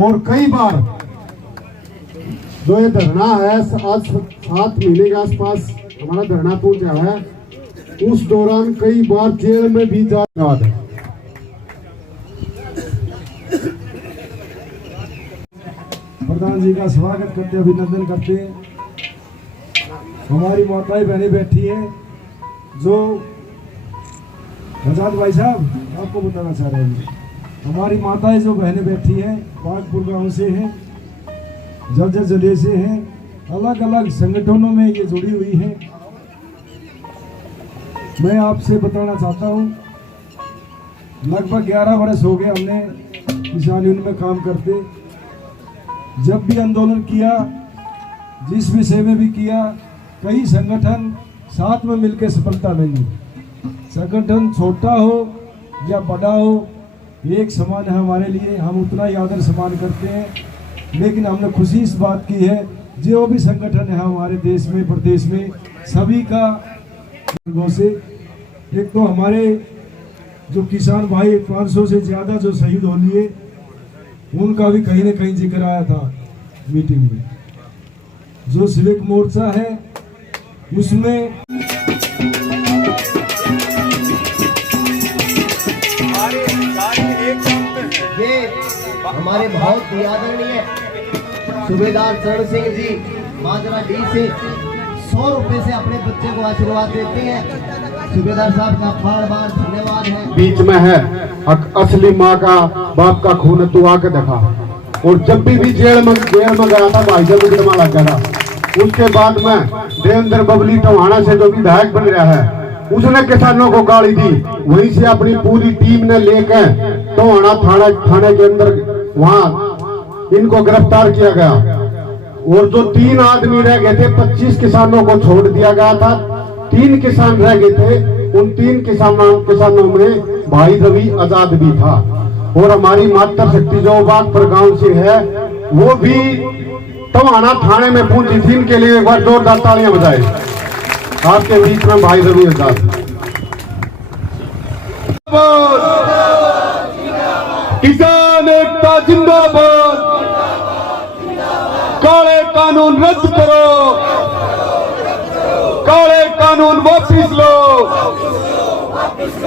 और कई बार जो ये धरना है आज 7 महीने के आसपास हमारा धरना पहुंचा है, उस दौरान कई बार जेल में भी जा है। प्रधान जी का स्वागत करते, अभिनंदन करते। हमारी माताएं बहनें बैठी हैं, जो आजाद भाई साहब आपको बताना चाह रहे हैं, हमारी माताएं जो बहनें बैठी हैं बागपुर गांव से हैं, जर्जर जिले से हैं, अलग अलग संगठनों में ये जुड़ी हुई हैं। मैं आपसे बताना चाहता हूँ, लगभग 11 वर्ष हो गए हमने किसान यूनियन में काम करते। जब भी आंदोलन किया, जिस विषय में भी किया, कई संगठन साथ में मिलकर सफलता मिली। संगठन छोटा हो या बड़ा हो, एक समान है हमारे लिए, हम उतना ही आदर सम्मान करते हैं। लेकिन हमने खुशी इस बात की है, जो भी संगठन है हमारे देश में प्रदेश में, सभी का से एक तो हमारे जो किसान भाई 500 से ज़्यादा जो शहीद हो लिए, उनका भी कहीं ना कहीं जिक्र आया था मीटिंग में। जो सिविक मोर्चा है उसमें ये हमारे बहुत ही आदरणीय सूबेदार शरण सिंह जी माजरा डी से 100 रुपए से अपने बच्चे को आशीर्वाद देते हैं। सूबेदार साहब का बार बार धन्यवाद है। बीच में है असली माँ का बाप का खून तू आके देखा। और जब भी जेल में गया था भाई जब मुकदमा लग गया था, उसके बाद में देवेंद्र बबली टोहाना से जो विधायक बन रहा है, उसने किसानों को गाली दी। वहीं से अपनी पूरी टीम ने लेकर टोहाना थाने के अंदर वहां इनको गिरफ्तार किया गया। और जो 3 आदमी रह गए थे, 25 किसानों को छोड़ दिया गया था, 3 किसान रह गए थे। उन 3 किसानों में भाई रवि आजाद भी था। और हमारी मातृ शक्ति जो बागपुर गांव से है, वो भी टोहाना थाने में पहुंची थी। इनके लिए एक बार जोरदार तालियां बजाए। आपके बीच में भाई रवि आजाद। किसान एकता जिंदाबाद, काले कानून रद्द करो, काले कानून वापिस लो,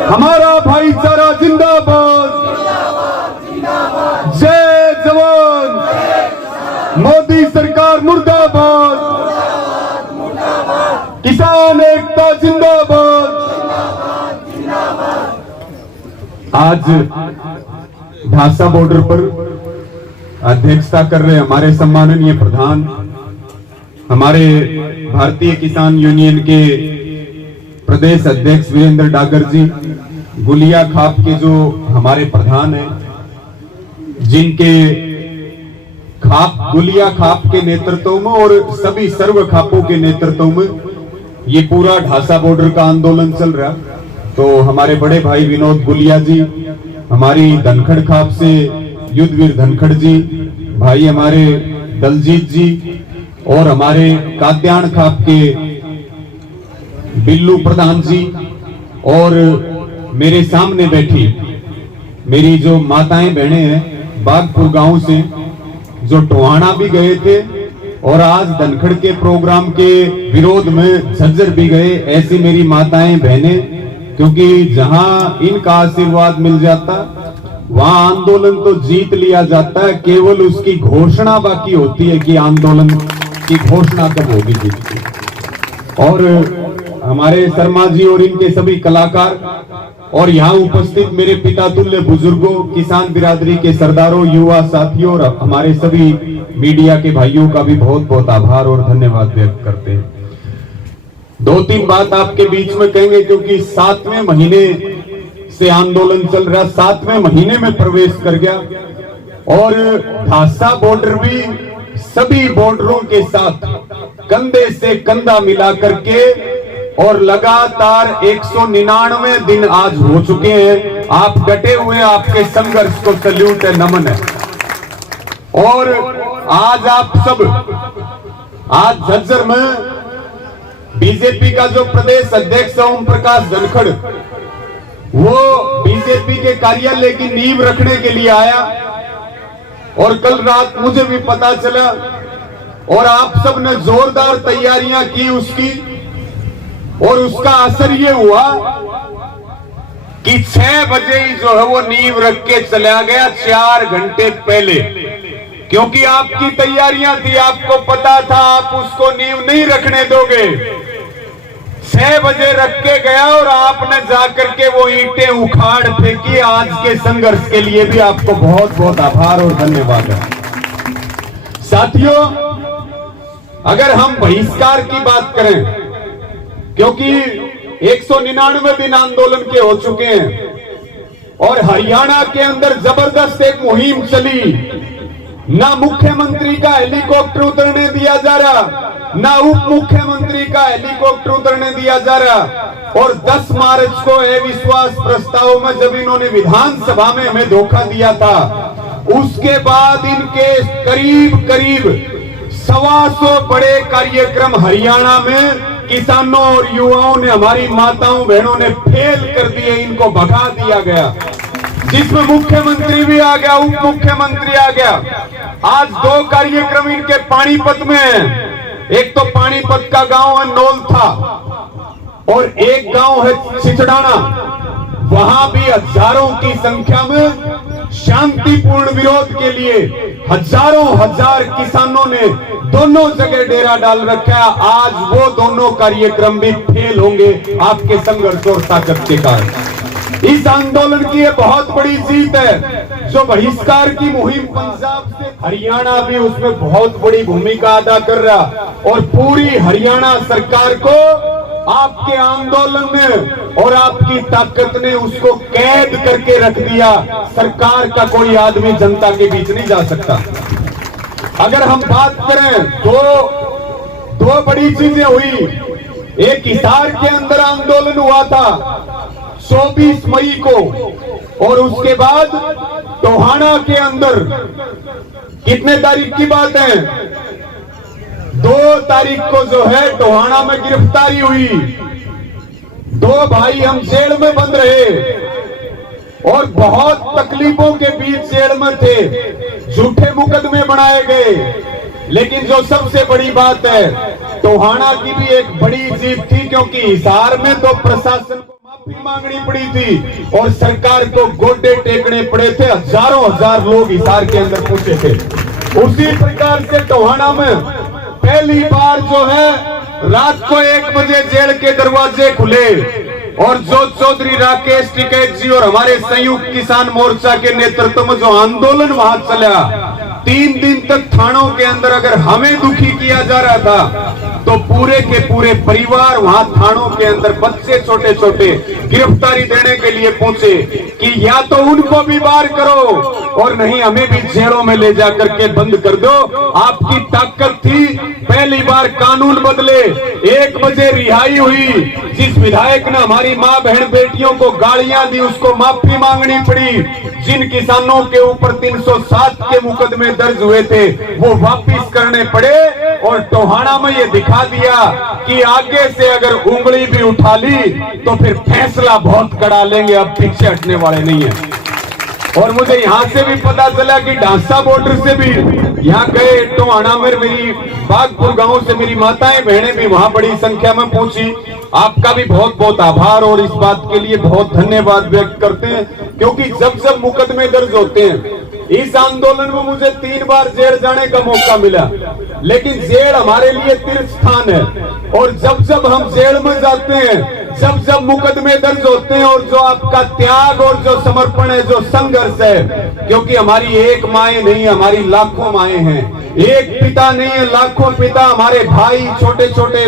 हमारा भाईचारा जिंदाबाद, जय जवान, मोदी सरकार मुर्दाबाद, किसान एकता जिंदाबाद। आज ढासा बॉर्डर पर अध्यक्षता कर रहे हमारे सम्माननीय प्रधान, हमारे भारतीय किसान यूनियन के प्रदेश अध्यक्ष वीरेंद्र डागर जी, गुलिया खाप के जो हमारे प्रधान हैं, जिनके गुलिया खाप के नेतृत्व में और सभी सर्व खापों के नेतृत्व में ये पूरा ढासा बॉर्डर का आंदोलन चल रहा। तो हमारे बड़े भाई विनोद गुलिया जी, हमारी धनखड़ खाप से युद्धवीर धनखड़ जी, भाई हमारे दलजीत जी, और हमारे काद्यान खाप के बिल्लू प्रधान जी, और मेरे सामने बैठी मेरी जो माताएं बहनें हैं बागपुर गांव से, जो टोहाना भी गए थे और आज धनखड़ के प्रोग्राम के विरोध में झज्जर भी गए। ऐसी मेरी माताएं बहनें, क्योंकि जहां इनका आशीर्वाद मिल जाता वहां आंदोलन तो जीत लिया जाता है, केवल उसकी घोषणा बाकी होती है कि आंदोलन की घोषणा कब होगी जी। और हमारे शर्मा जी और इनके सभी कलाकार और यहाँ उपस्थित मेरे पिता तुल्य बुजुर्गों, किसान बिरादरी के सरदारों, युवा साथियों और हमारे सभी मीडिया के भाइयों का भी बहुत बहुत आभार और धन्यवाद व्यक्त करते हैं। 2-3 बात आपके बीच में कहेंगे, क्योंकि 7वें महीने से आंदोलन चल रहा, 7वें महीने में प्रवेश कर गया और ढासा बॉर्डर भी सभी बॉर्डरों के साथ कंधे से कंधा मिला करके और लगातार 199 दिन आज हो चुके हैं। आप डटे हुए, आपके संघर्ष को सल्यूट है, नमन है। और आज आप सब, आज झज्जर में बीजेपी का जो प्रदेश अध्यक्ष है ओम प्रकाश धनखड़, वो बीजेपी के कार्यालय की नींव रखने के लिए आया। और कल रात मुझे भी पता चला और आप सब ने जोरदार तैयारियां की उसकी, और उसका असर ये हुआ कि 6 बजे ही जो है वो नींव रख के चला गया 4 घंटे पहले, क्योंकि आपकी तैयारियां थी, आपको पता था आप उसको नींव नहीं रखने दोगे। 6 बजे रख के गया और आपने जाकर के वो ईंटें उखाड़ फेंकी। आज के संघर्ष के लिए भी आपको बहुत बहुत आभार और धन्यवाद है। साथियों, अगर हम बहिष्कार की बात करें, क्योंकि 199 दिन आंदोलन के हो चुके हैं और हरियाणा के अंदर जबरदस्त एक मुहिम चली, ना मुख्यमंत्री का हेलीकॉप्टर उतरने दिया जा रहा, ना उप मुख्यमंत्री का हेलीकॉप्टर उतरने दिया जा रहा। और 10 मार्च को अविश्वास प्रस्ताव में जब इन्होंने विधानसभा में हमें धोखा दिया था, उसके बाद इनके करीब करीब 125 बड़े कार्यक्रम हरियाणा में किसानों और युवाओं ने, हमारी माताओं बहनों ने फेल कर दिए, इनको भगा दिया गया, जिसमें मुख्यमंत्री भी आ गया, उप मुख्यमंत्री आ गया। आज 2 कार्यक्रम इनके पानीपत में है। एक तो पानीपत का गांव है नौल था और एक गांव है छिचड़ाना। वहां भी हजारों की संख्या में शांतिपूर्ण विरोध के लिए हजारों हजार किसानों ने दोनों जगह डेरा डाल रखा है। आज वो दोनों कार्यक्रम भी फेल होंगे आपके संघर्ष और ताकत के कारण। इस आंदोलन की ये बहुत बड़ी जीत है। जो बहिष्कार की मुहिम पंजाब से हरियाणा भी उसमें बहुत बड़ी भूमिका अदा कर रहा, और पूरी हरियाणा सरकार को आपके आंदोलन में और आपकी ताकत ने उसको कैद करके रख दिया। सरकार का कोई आदमी जनता के बीच नहीं जा सकता। अगर हम बात करें तो 2 बड़ी चीजें हुई। एक हिसार के अंदर आंदोलन हुआ था 24 मई को, और उसके बाद टोहाना के अंदर कितने तारीख की बात है, 2 तारीख को जो है टोहाना में गिरफ्तारी हुई। 2 भाई हम जेल में बंद रहे और बहुत तकलीफों के बीच जेल में थे, झूठे मुकदमे बनाए गए। लेकिन जो सबसे बड़ी बात है, टोहाना की भी एक बड़ी जीत थी, क्योंकि हिसार में तो प्रशासन को माफी मांगनी पड़ी थी और सरकार को गोडे टेकने पड़े थे। हजारों हजार लोग हिसार के अंदर पहुंचे थे। उसी प्रकार से टोहाना में पहली बार जो है रात को 1 बजे जेल के दरवाजे खुले और जो चौधरी राकेश टिकैत जी और हमारे संयुक्त किसान मोर्चा के नेतृत्व में जो आंदोलन वहां चला, 3 दिन तक थानों के अंदर अगर हमें दुखी किया जा रहा था, तो पूरे के पूरे परिवार वहां थानों के अंदर बच्चे छोटे छोटे गिरफ्तारी देने के लिए पहुंचे कि या तो उनको भी बाहर करो और नहीं हमें भी जेलों में ले जाकर के बंद कर दो। आपकी ताकत थी, पहली बार कानून बदले, 1 बजे रिहाई हुई। जिस विधायक ने हमारी मां बहन बेटियों को गालियां दी उसको माफी मांगनी पड़ी। जिन किसानों के ऊपर 307 के मुकदमे दर्ज हुए थे वो वापिस करने पड़े, और टोहाना में ये दिखा दिया कि आगे से अगर उंगली भी उठा ली तो फिर फैसला बहुत कड़ा लेंगे, अब पीछे हटने वाले नहीं है। और मुझे यहाँ से भी पता चला कि ढांसा बॉर्डर से भी यहाँ गए, टोहाना में मेरी बागपुर गांव से मेरी माताएं बहनें भी वहां बड़ी संख्या में पहुंची। आपका भी बहुत बहुत आभार और इस बात के लिए बहुत धन्यवाद व्यक्त करते हैं, क्योंकि जब जब मुकदमे दर्ज होते हैं, इस आंदोलन में मुझे 3 बार जेल जाने का मौका मिला, लेकिन जेल हमारे लिए तीर्थ स्थान है। और जब जब हम जेल में जाते हैं, जब जब मुकदमे दर्ज होते हैं, और जो आपका त्याग और जो समर्पण है, जो संघर्ष है, क्योंकि हमारी एक माएं नहीं, हमारी लाखों माएं हैं, एक पिता नहीं है, लाखों पिता, हमारे भाई छोटे छोटे,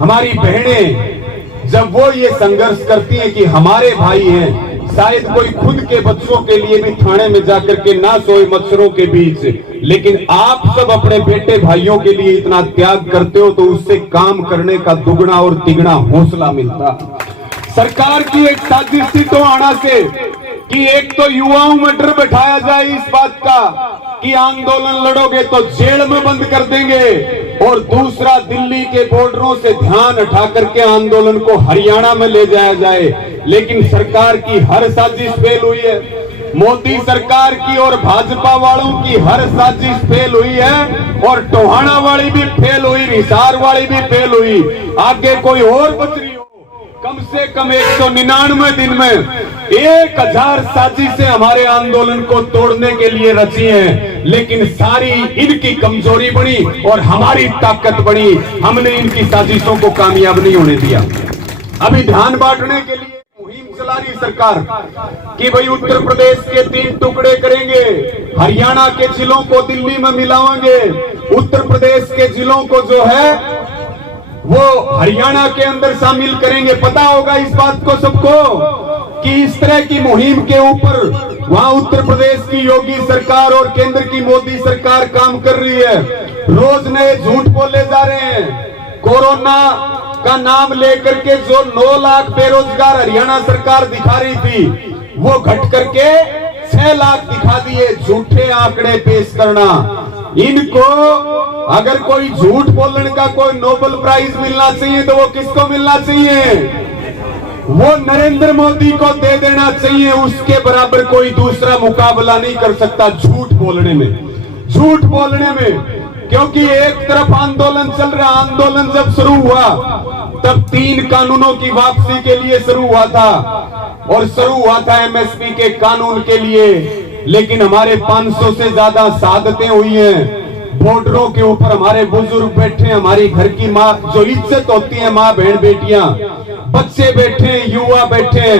हमारी बहनें, जब वो ये संघर्ष करती हैं कि हमारे भाई हैं, शायद कोई खुद के बच्चों के लिए भी थाने में जाकर के ना सोए मच्छरों के बीच, लेकिन आप सब अपने बेटे भाइयों के लिए इतना त्याग करते हो, तो उससे काम करने का दुगना और तिगुना हौसला मिलता। सरकार की एक साजिश थी टोहाना से कि एक तो युवाओं में डर बैठाया जाए इस बात का कि आंदोलन लड़ोगे तो जेल में बंद कर देंगे, और दूसरा दिल्ली के बॉर्डरों से ध्यान हटा करके आंदोलन को हरियाणा में ले जाया जाए। लेकिन सरकार की हर साजिश फेल हुई है। मोदी सरकार की और भाजपा वालों की हर साजिश फेल हुई है और टोहाना वाली भी फेल हुई, हिसार वाली भी फेल हुई। आगे कोई और बच रही हो। कम से कम 199 दिन में 1000 साजिशें हमारे आंदोलन को तोड़ने के लिए रची हैं, लेकिन सारी इनकी कमजोरी बनी और हमारी ताकत बनी। हमने इनकी साजिशों को कामयाब नहीं होने दिया। अभी ध्यान बांटने के लिए मुहिम चला रही सरकार कि भाई उत्तर प्रदेश के 3 टुकड़े करेंगे, हरियाणा के जिलों को दिल्ली में मिलाएंगे, उत्तर प्रदेश के जिलों को जो है वो हरियाणा के अंदर शामिल करेंगे। पता होगा इस बात को सबको कि इस तरह की मुहिम के ऊपर वहां उत्तर प्रदेश की योगी सरकार और केंद्र की मोदी सरकार काम कर रही है। रोज नए झूठ बोले जा रहे हैं। कोरोना का नाम लेकर के जो 9 लाख बेरोजगार हरियाणा सरकार दिखा रही थी वो घट करके 6 लाख दिखा दिए। झूठे आंकड़े पेश करना, इनको अगर कोई झूठ बोलने का कोई नोबेल प्राइज मिलना चाहिए तो वो किसको मिलना चाहिए? वो नरेंद्र मोदी को दे देना चाहिए। उसके बराबर कोई दूसरा मुकाबला नहीं कर सकता झूठ बोलने में। क्योंकि एक तरफ आंदोलन चल रहा, आंदोलन जब शुरू हुआ तब 3 कानूनों की वापसी के लिए शुरू हुआ था और शुरू हुआ था एमएसपी के कानून के लिए, लेकिन हमारे 500 से ज्यादा शहादतें हुई हैं। बॉर्डरों के ऊपर हमारे बुजुर्ग बैठे, हमारी घर की माँ जो इज्जत होती है, माँ बहन बेटियां, बच्चे बैठे, युवा बैठे,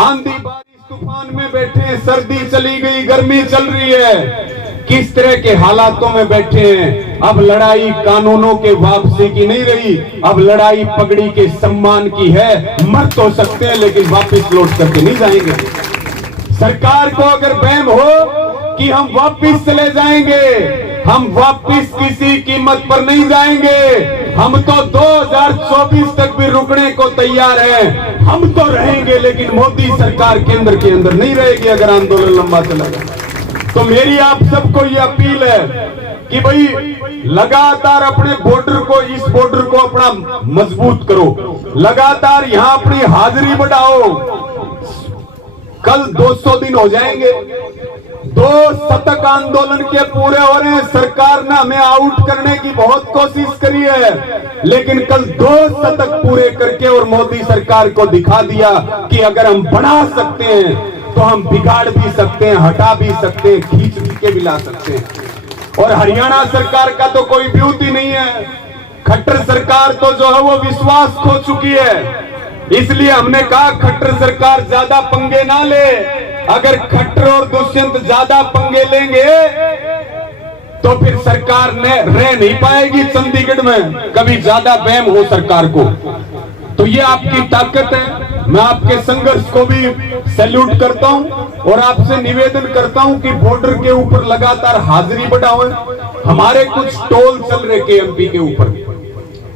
आंधी बारिश तूफान में बैठे, सर्दी चली गई, गर्मी चल रही है, किस तरह के हालातों में बैठे हैं। अब लड़ाई कानूनों के वापसी की नहीं रही, अब लड़ाई पगड़ी के सम्मान की है। मर तो सकते हैं लेकिन वापस लौट करके नहीं जाएंगे। सरकार को अगर वहम हो कि हम वापस चले जाएंगे, हम वापस किसी कीमत पर नहीं जाएंगे। हम तो 2024 तक भी रुकने को तैयार हैं। हम तो रहेंगे लेकिन मोदी सरकार केंद्र के अंदर नहीं रहेगी अगर आंदोलन लंबा चलेगा। तो मेरी आप सबको ये अपील है कि भाई लगातार अपने बॉर्डर को, इस बॉर्डर को अपना मजबूत करो, लगातार यहाँ अपनी हाजिरी बढ़ाओ। कल 200 दिन हो जाएंगे, 2 शतक आंदोलन के पूरे हो रहे हैं। सरकार ने हमें आउट करने की बहुत कोशिश करी है, लेकिन कल 2 शतक पूरे करके और मोदी सरकार को दिखा दिया कि अगर हम बना सकते हैं तो हम बिगाड़ भी सकते हैं, हटा भी सकते हैं, खींच के भी ला सकते हैं। और हरियाणा सरकार का तो कोई ब्यूटी नहीं है। खट्टर सरकार तो जो है वो विश्वास खो चुकी है। इसलिए हमने कहा खट्टर सरकार ज्यादा पंगे ना ले। अगर खट्टर और दुष्यंत ज्यादा पंगे लेंगे तो फिर सरकार ने रह नहीं पाएगी चंडीगढ़ में। कभी ज्यादा वहम हो सरकार को, तो ये आपकी ताकत है। मैं आपके संघर्ष को भी सैल्यूट करता हूं और आपसे निवेदन करता हूं कि बॉर्डर के ऊपर लगातार हाजिरी बढ़ाओ। हमारे कुछ टोल चल रहे केएमपी के ऊपर,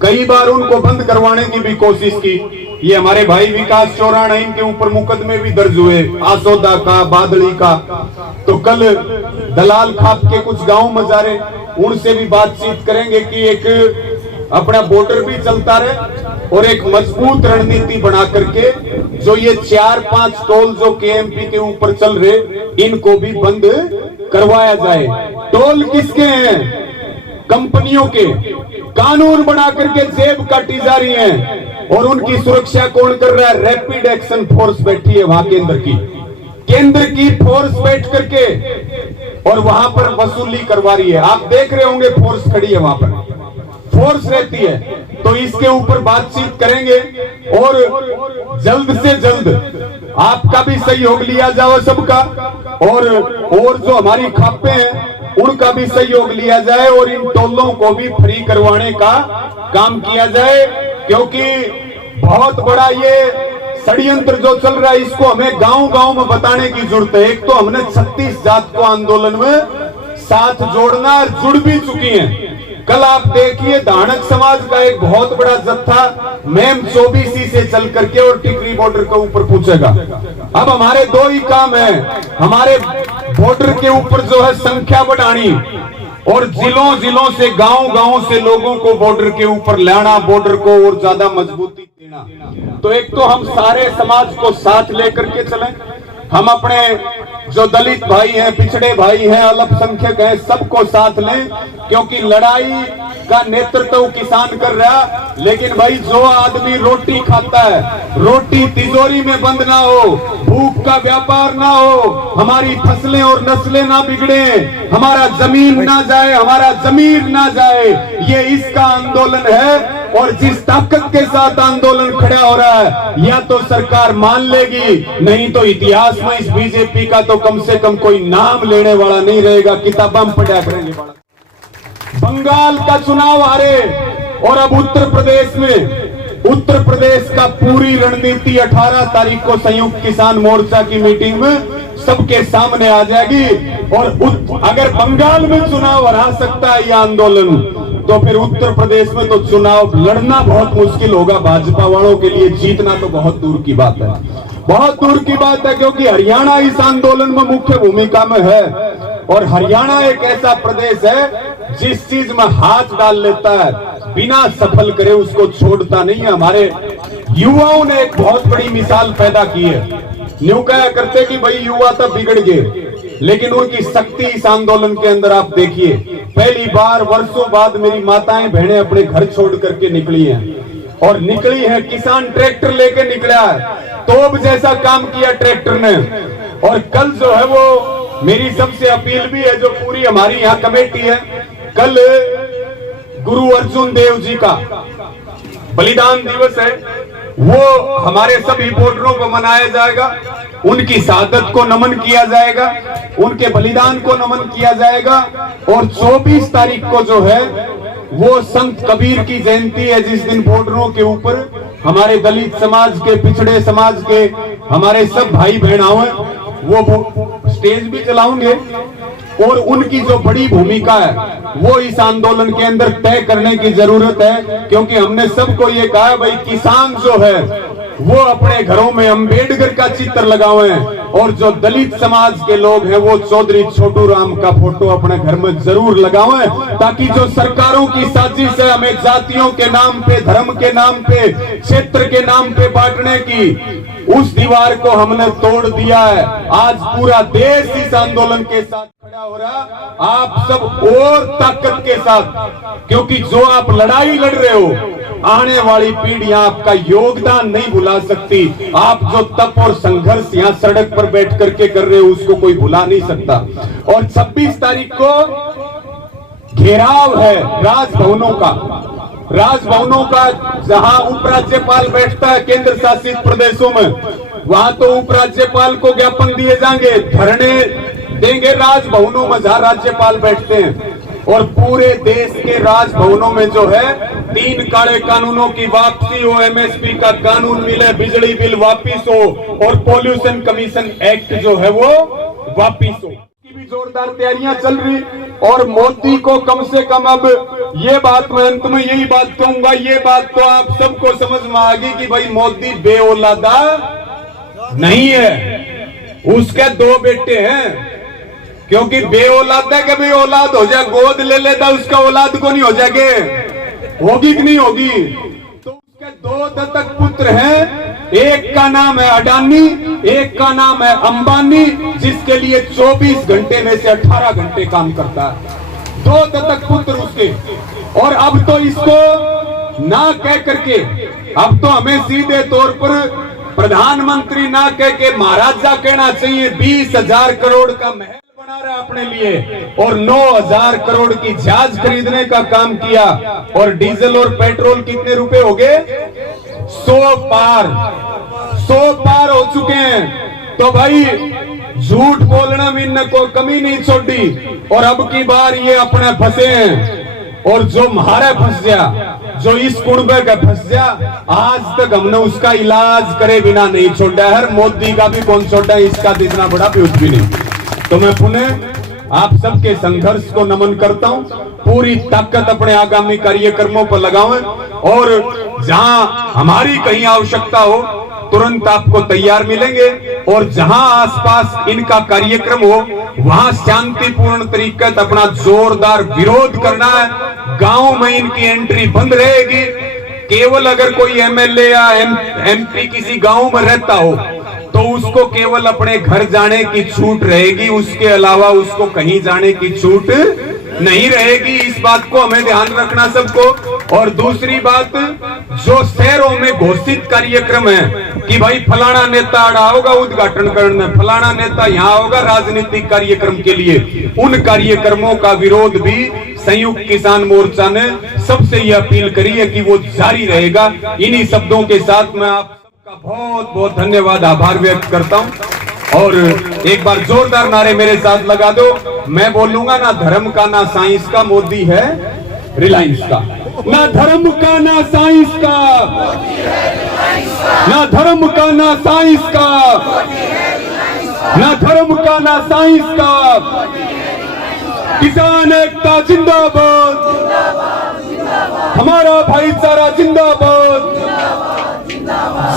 कई बार उनको बंद करवाने की भी कोशिश की। ये हमारे भाई विकास चौराना, इनके ऊपर मुकदमे भी दर्ज हुए, आसोदा का, बादली का। तो कल दलाल खाप के कुछ गांव मजारे, उनसे भी बातचीत करेंगे कि एक अपना बॉर्डर भी चलता रहे और एक मजबूत रणनीति बना करके जो ये 4-5 टोल जो केएमपी के ऊपर चल रहे, इनको भी बंद करवाया जाए। टोल किसके हैं? कंपनियों के। कानून बना करके जेब काटी जा रही है और उनकी सुरक्षा कौन कर रहा है? रैपिड एक्शन फोर्स बैठी है वहां, केंद्र की फोर्स बैठ करके और वहां पर वसूली करवा रही है। आप देख रहे होंगे फोर्स खड़ी है वहां पर, फोर्स रहती है। तो इसके ऊपर बातचीत करेंगे और जल्द से जल्द आपका भी सहयोग लिया जाए सबका, और जो हमारी खापें हैं उनका भी सहयोग लिया जाए और इन टोलों को भी फ्री करवाने का काम किया जाए। क्योंकि बहुत बड़ा ये षड्यंत्र जो चल रहा है, इसको हमें गांव-गांव में बताने की जरूरत है। एक तो हमने 36 जात को आंदोलन में साथ जोड़ना और जुड़ भी चुकी हैं। कल आप देखिए धानक समाज का एक बहुत बड़ा जत्था मेम 24 से चल करके और टिकरी बॉर्डर के ऊपर पूछेगा। अब हमारे 2 ही काम है, हमारे बॉर्डर के ऊपर जो है संख्या बढ़ानी और जिलों से, गांव से लोगों को बॉर्डर के ऊपर लाना, बॉर्डर को और ज्यादा मजबूती देना। तो एक तो हम सारे समाज को साथ लेकर के चलें, हम अपने जो दलित भाई हैं, पिछड़े भाई हैं, अल्पसंख्यक हैं, सबको साथ लें, क्योंकि लड़ाई का नेतृत्व किसान कर रहा। लेकिन भाई जो आदमी रोटी खाता है, रोटी तिजोरी में बंद ना हो, भूख का व्यापार ना हो, हमारी फसलें और नस्लें ना बिगड़े, हमारा जमीन ना जाए, हमारा जमीर ना जाए, ये इसका आंदोलन है। और जिस ताकत के साथ आंदोलन खड़ा हो रहा है, या तो सरकार मान लेगी, नहीं तो इतिहास में इस बीजेपी का तो कम से कम कोई नाम लेने वाला नहीं रहेगा, किताबा में पढ़ा करेंगे। बंगाल का चुनाव हारे और अब उत्तर प्रदेश का पूरी रणनीति 18 तारीख को संयुक्त किसान मोर्चा की मीटिंग में सबके सामने आ जाएगी। और अगर बंगाल में चुनाव हरा सकता है यह आंदोलन, तो फिर उत्तर प्रदेश में तो चुनाव लड़ना बहुत मुश्किल होगा भाजपा वालों के लिए। जीतना तो बहुत दूर की बात है, बहुत दूर की बात है, क्योंकि हरियाणा इस आंदोलन में मुख्य भूमिका में है। और हरियाणा एक ऐसा प्रदेश है जिस चीज में हाथ डाल लेता है, बिना सफल करे उसको छोड़ता नहीं है। हमारे युवाओं ने एक बहुत बड़ी मिसाल पैदा की है। न्यू कहा करते कि भाई युवा तो बिगड़ गए, लेकिन उनकी शक्ति इस आंदोलन के अंदर आप देखिए। पहली बार वर्षों बाद मेरी माताएं बहनें अपने घर छोड़ करके निकली हैं, और निकली है किसान ट्रैक्टर लेके निकला है, तोप जैसा काम किया ट्रैक्टर ने। और कल जो है वो मेरी सबसे अपील भी है, जो पूरी हमारी यहाँ कमेटी है, कल गुरु अर्जुन देव जी का बलिदान दिवस है, वो हमारे सभी वोटरों को मनाया जाएगा। उनकी शहादत को नमन किया जाएगा, उनके बलिदान को नमन किया जाएगा। और 24 तारीख को जो है वो संत कबीर की जयंती है, जिस दिन वोटरों के ऊपर हमारे दलित समाज के, पिछड़े समाज के हमारे सब भाई बहनाओं हैं, वो स्टेज भी चलाओगे। और उनकी जो बड़ी भूमिका है वो इस आंदोलन के अंदर तय करने की जरूरत है, क्योंकि हमने सबको ये कहा भाई किसान जो है वो अपने घरों में अंबेडकर का चित्र लगावे, और जो दलित समाज के लोग हैं वो चौधरी छोटू राम का फोटो अपने घर में जरूर लगावे, ताकि जो सरकारों की साजिश है हमें जातियों के नाम पे, धर्म के नाम पे, क्षेत्र के नाम पे बांटने की, उस दीवार को हमने तोड़ दिया है। आज पूरा देश इस आंदोलन के साथ खड़ा हो रहा, आप सब और ताकत के साथ, क्योंकि जो आप लड़ाई लड़ रहे हो, आने वाली पीढ़ियां आपका योगदान नहीं भुला सकती। आप जो तप और संघर्ष यहाँ सड़क पर बैठ करके कर रहे हो उसको कोई भुला नहीं सकता। और 26 तारीख को घेराव है राजभवनों का, जहां उपराज्यपाल बैठता है केंद्र शासित प्रदेशों में, वहां तो उपराज्यपाल को ज्ञापन दिए जाएंगे, धरने देंगे राजभवनों में जहां राज्यपाल बैठते हैं। और पूरे देश के राजभवनों में जो है 3 काले कानूनों की वापसी हो, एमएसपी का कानून मिले, बिजली बिल वापिस हो, और पॉल्यूशन कमीशन एक्ट जो है वो वापिस हो, की भी जोरदार तैयारियां चल रही। और मोदी को कम से कम, अब ये बात मैं अंत में यही बात कहूंगा, ये बात तो आप सबको समझ में आ गई कि भाई मोदी बेऔलादा नहीं है, उसके 2 बेटे हैं। क्योंकि बेऔलाद है, कभी औलाद हो जाए, गोद ले लेता, उसका औलाद को नहीं हो जाएगी, होगी कि नहीं होगी। तो उसके 2 दत्तक पुत्र हैं, एक का नाम है अडानी, एक का नाम है अंबानी, जिसके लिए 24 घंटे में से 18 घंटे काम करता है। 2 दत्तक पुत्र उसके। और अब तो इसको ना कह करके, अब तो हमें सीधे तौर पर प्रधानमंत्री ना कह के महाराजा कहना चाहिए। 20,000 करोड़ का महल बना रहा अपने लिए, और 9,000 करोड़ की जहाज खरीदने का काम किया। और डीजल और पेट्रोल कितने रुपए हो गए? 100 पार हो चुके हैं। तो भाई झूठ बोलना में इनने कोई कमी नहीं छोड़ी। और अब की बार ये अपने फंसे हैं, और जो महारे फंस गया, जो इस कुंबे का फंस गया, आज तक हमने उसका इलाज करे बिना नहीं छोड़ा है। मोदी का भी कौन छोड़ा है, इसका तो इतना बड़ा भी भी नहीं। तो मैं पुनः आप सबके संघर्ष को नमन करता हूं। पूरी ताकत अपने आगामी कार्यक्रमों पर लगाएं, और जहां हमारी कहीं आवश्यकता हो तुरंत आपको तैयार मिलेंगे। और जहां आसपास इनका कार्यक्रम हो वहां शांतिपूर्ण तरीके से अपना जोरदार विरोध करना है। गांव में इनकी एंट्री बंद रहेगी। केवल अगर कोई एमएलए या एमपी किसी गांव में रहता हो तो उसको केवल अपने घर जाने की छूट रहेगी, उसके अलावा उसको कहीं जाने की छूट नहीं रहेगी। इस बात को हमें ध्यान रखना सबको। और दूसरी बात, जो शहरों में घोषित कार्यक्रम है कि भाई फलाना नेता अड़ा होगा उद्घाटन करने, फलाना नेता यहाँ होगा राजनीतिक कार्यक्रम के लिए, उन कार्यक्रमों का विरोध भी संयुक्त किसान मोर्चा ने सबसे ये अपील करी है कि वो जारी रहेगा। इन्हीं शब्दों के साथ मैं आप सबका बहुत बहुत धन्यवाद, आभार व्यक्त करता हूँ। और एक बार जोरदार नारे मेरे साथ लगा दो। मैं बोलूंगा, ना धर्म का ना साइंस का, मोदी है रिलायंस का। ना धर्म का ना साइंस का, ना धर्म का ना साइंस का, ना धर्म का ना साइंस का। किसान एकता जिंदाबाद, हमारा भाईचारा जिंदाबाद,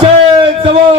जय जवान